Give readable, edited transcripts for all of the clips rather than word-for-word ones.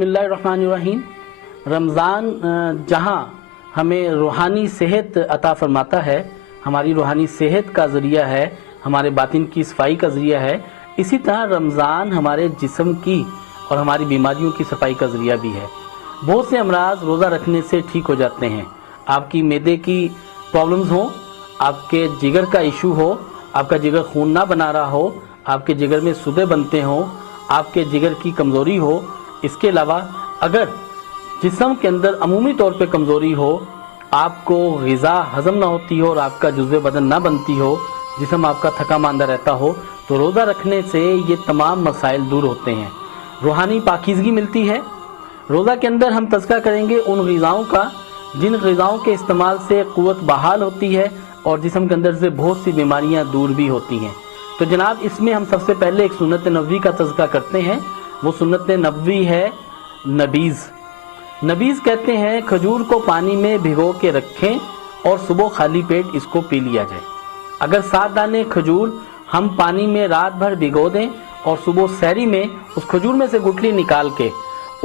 बिस्मिल्लाहिर्रहमानिर्रहीम। रमज़ान जहाँ हमें रूहानी सेहत अता फरमाता है, हमारी रूहानी सेहत का ज़रिया है, हमारे बातिन की सफाई का ज़रिया है, इसी तरह रमज़ान हमारे जिस्म की और हमारी बीमारियों की सफाई का ज़रिया भी है। बहुत से अमराज रोज़ा रखने से ठीक हो जाते हैं। आपकी मैदे की प्रॉब्लम्स हो, आपके जिगर का इशू हो, आपका जिगर खून ना बना रहा हो, आपके जिगर में सुदे बनते हों, आपके जिगर की कमज़ोरी हो, इसके अलावा अगर जिस्म के अंदर अमूमी तौर पे कमज़ोरी हो, आपको ग़िज़ा हज़म ना होती हो और आपका जुज़्व बदन ना बनती हो, जिस्म आपका थका मांदा रहता हो, तो रोज़ा रखने से ये तमाम मसाइल दूर होते हैं, रूहानी पाकीज़गी मिलती है। रोज़ा के अंदर हम तज़किरा करेंगे उन ग़िज़ाओं का जिन ग़िज़ाओं के इस्तेमाल से क़ुव्वत बहाल होती है और जिस्म के अंदर से बहुत सी बीमारियां दूर भी होती हैं। तो जनाब, इसमें हम सबसे पहले एक सुन्नत नबवी का तज़किरा करते हैं। वो सुन्नत नबवी है नबीज़। नबीज़ कहते हैं खजूर को पानी में भिगो के रखें और सुबह खाली पेट इसको पी लिया जाए। अगर 7 दाने खजूर हम पानी में रात भर भिगो दें और सुबह सहरी में उस खजूर में से गुठली निकाल के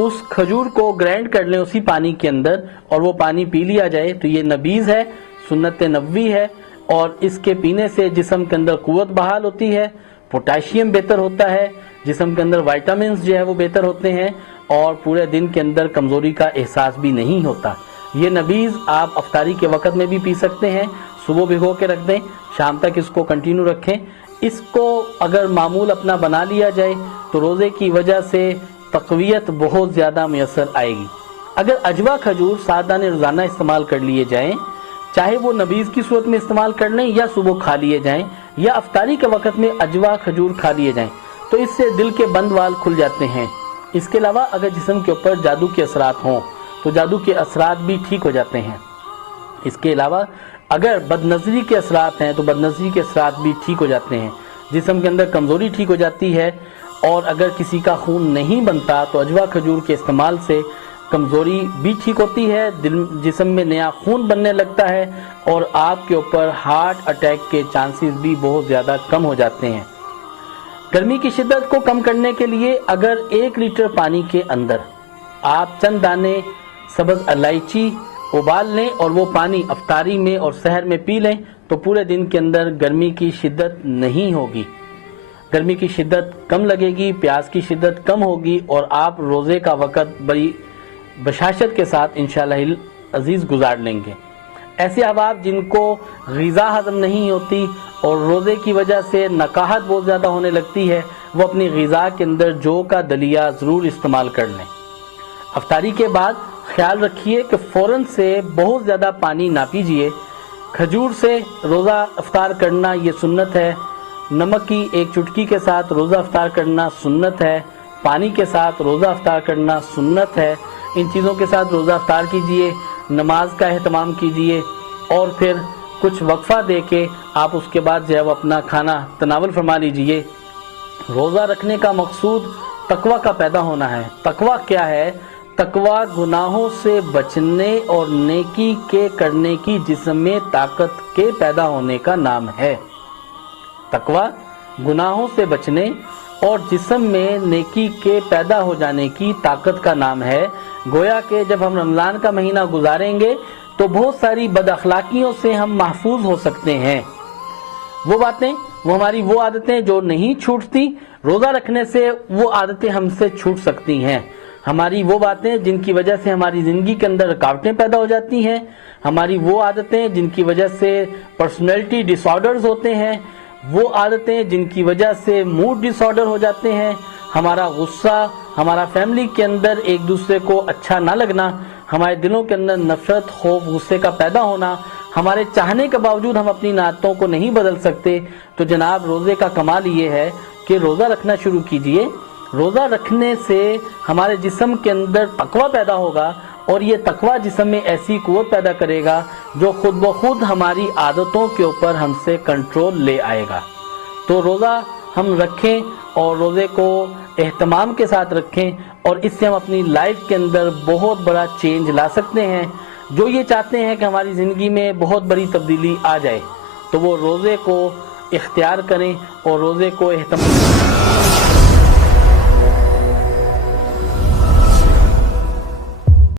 उस खजूर को ग्राइंड कर लें उसी पानी के अंदर और वो पानी पी लिया जाए, तो ये नबीज़ है, सुन्नत नबवी है। और इसके पीने से जिस्म के अंदर क़ुव्वत बहाल होती है, पोटाशियम बेहतर होता है, जिस्म के अंदर विटामिन्स जो है वो बेहतर होते हैं और पूरे दिन के अंदर कमज़ोरी का एहसास भी नहीं होता। ये नबीज़ आप अफ्तारी के वक़्त में भी पी सकते हैं। सुबह भिगो के रख दें, शाम तक इसको कंटिन्यू रखें। इसको अगर मामूल अपना बना लिया जाए तो रोज़े की वजह से तक़वियत बहुत ज़्यादा मैसर आएगी। अगर अजवा खजूर 7 दाने रोज़ाना इस्तेमाल कर लिए जाएँ, चाहे वो नबीज़ की सूरत में इस्तेमाल कर लें या सुबह खा लिए जाएं या अफ्तारी के वक़्त में अजवा खजूर खा लिए जाएं, तो इससे दिल के बंद वाल खुल जाते हैं। इसके अलावा अगर जिस्म के ऊपर जादू के असरात हों तो जादू के असरात भी ठीक हो जाते हैं। इसके अलावा अगर बदनज़री के असरात हैं तो बदनज़री के असरात भी ठीक हो जाते हैं। जिस्म के अंदर कमज़ोरी ठीक हो जाती है और अगर किसी का खून नहीं बनता तो अजवा खजूर के इस्तेमाल से कमज़ोरी भी ठीक होती है, जिस्म में नया खून बनने लगता है और आपके ऊपर हार्ट अटैक के चांसेस भी बहुत ज़्यादा कम हो जाते हैं। गर्मी की शिद्दत को कम करने के लिए अगर 1 लीटर पानी के अंदर आप चंद दाने सब्ज़ इलायची उबाल लें और वो पानी अफ्तारी में और सहर में पी लें तो पूरे दिन के अंदर गर्मी की शिद्दत नहीं होगी, गर्मी की शिद्दत कम लगेगी, प्यास की शिद्दत कम होगी और आप रोज़े का वक़्त बड़ी बशाशत के साथ इंशाअल्लाह अजीज़ गुजार लेंगे। ऐसे अहबाब जिनको ग़िज़ा हज़म नहीं होती और रोज़े की वजह से नकाहत बहुत ज़्यादा होने लगती है, वो अपनी ग़िज़ा के अंदर जौ का दलिया ज़रूर इस्तेमाल कर लें। अफ्तारी के बाद ख्याल रखिए कि फ़ौरन से बहुत ज़्यादा पानी ना पीजिए। खजूर से रोज़ा अफ्तार करना ये सुन्नत है, नमक की 1 चुटकी के साथ रोज़ा अफ्तार करना सुन्नत है, पानी के साथ रोज़ा अफ्तार करना सुन्नत है। इन चीज़ों के साथ रोज़ा अफ्तार कीजिए, नमाज का एहतमाम कीजिए और फिर कुछ वक्फ़ा दे के आप उसके बाद जो है वो अपना खाना तनावल फरमा लीजिए। रोज़ा रखने का मकसूद तकवा का पैदा होना है। तकवा क्या है? तकवा गुनाहों से बचने और नेकी के करने की जिस्म में ताकत के पैदा होने का नाम है। तकवा गुनाहों से बचने और जिस्म में नेकी के पैदा हो जाने की ताकत का नाम है। गोया कि जब हम रमज़ान का महीना गुजारेंगे तो बहुत सारी बदअखलाकियों से हम महफूज हो सकते हैं। वो बातें, वो हमारी वो आदतें जो नहीं छूटती, रोज़ा रखने से वो आदतें हमसे छूट सकती हैं। हमारी वो बातें जिनकी वजह से हमारी ज़िंदगी के अंदर रुकावटें पैदा हो जाती हैं, हमारी वो आदतें जिनकी वजह से पर्सनैलिटी डिसऑर्डर्स होते हैं, वो आदतें जिनकी वजह से मूड डिसऑर्डर हो जाते हैं, हमारा गुस्सा, हमारा फैमिली के अंदर एक दूसरे को अच्छा ना लगना, हमारे दिलों के अंदर नफरत, खौफ, गुस्से का पैदा होना, हमारे चाहने के बावजूद हम अपनी नातों को नहीं बदल सकते। तो जनाब, रोज़े का कमाल ये है कि रोज़ा रखना शुरू कीजिए। रोज़ा रखने से हमारे जिस्म के अंदर तकवा पैदा होगा और ये तकवा जिस्म में ऐसी क़ुव्वत पैदा करेगा जो खुद ब खुद हमारी आदतों के ऊपर हमसे कंट्रोल ले आएगा। तो रोज़ा हम रखें और रोज़े को एहतमाम के साथ रखें और इससे हम अपनी लाइफ के अंदर बहुत बड़ा चेंज ला सकते हैं। जो ये चाहते हैं कि हमारी ज़िंदगी में बहुत बड़ी तब्दीली आ जाए तो वो रोज़े को इख्तियार करें और रोज़े को एहतमाम